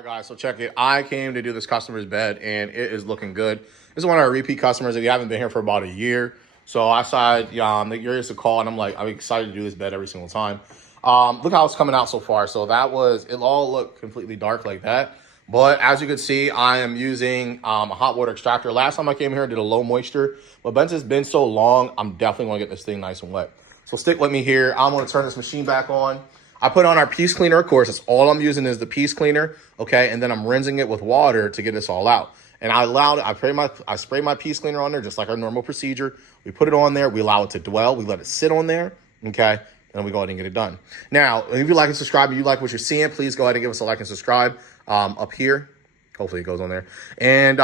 All right, guys, so check it. I came to do this customer's bed, and it is looking good. This is one of our repeat customers. If you haven't been here for about a year, so I decided, you're just a call, and I'm excited to do this bed every single time. Look how it's coming out so far. So it all looked completely dark like that. But as you can see, I am using a hot water extractor. Last time I came here, I did a low moisture. But since it's been so long, I'm definitely going to get this thing nice and wet. So stick with me here. I'm going to turn this machine back on. I put on our piece cleaner, of course. That's all I'm using is the piece cleaner, okay? And then I'm rinsing it with water to get this all out. And I spray my piece cleaner on there just like our normal procedure. We put it on there. We allow it to dwell. We let it sit on there, okay? And we go ahead and get it done. Now, if you like and subscribe and you like what you're seeing, please go ahead and give us a like and subscribe up here. Hopefully it goes on there. And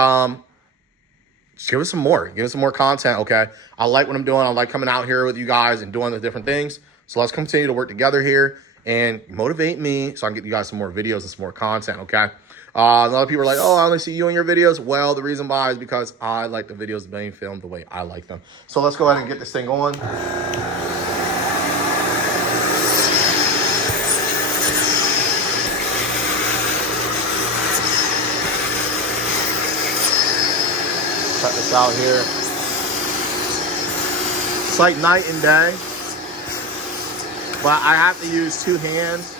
just give us some more. Give us some more content, okay? I like what I'm doing. I like coming out here with you guys and doing the different things. So let's continue to work together here and motivate me so I can get you guys some more videos and some more content, okay? A lot of people are like, oh, I only see you in your videos. Well, the reason why is because I like the videos being filmed the way I like them. So let's go ahead and get this thing going. Check this out here. It's like night and day. But I have to use two hands.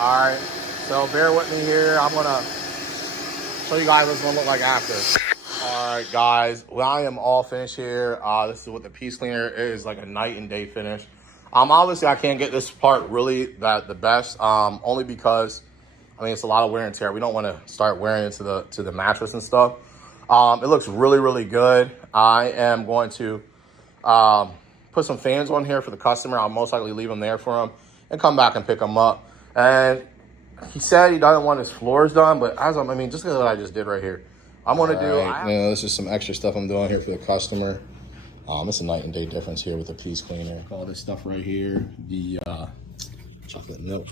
All right, so bear with me here. I'm gonna show you guys what it's gonna look like after. All right, guys, well, I am all finished here. This is what the piece cleaner is, like a night and day finish. Obviously I can't get this part really the best, only because it's a lot of wear and tear. We don't want to start wearing into the mattress and stuff. It looks really, really good. I am going to put some fans on here for the customer. I'll most likely leave them there for him and come back and pick them up. And he said he doesn't want his floors done, but just look at what I just did right here. I'm going to do, this is some extra stuff I'm doing here for the customer. It's a night and day difference here with the piece cleaner. All this stuff right here, the chocolate milk.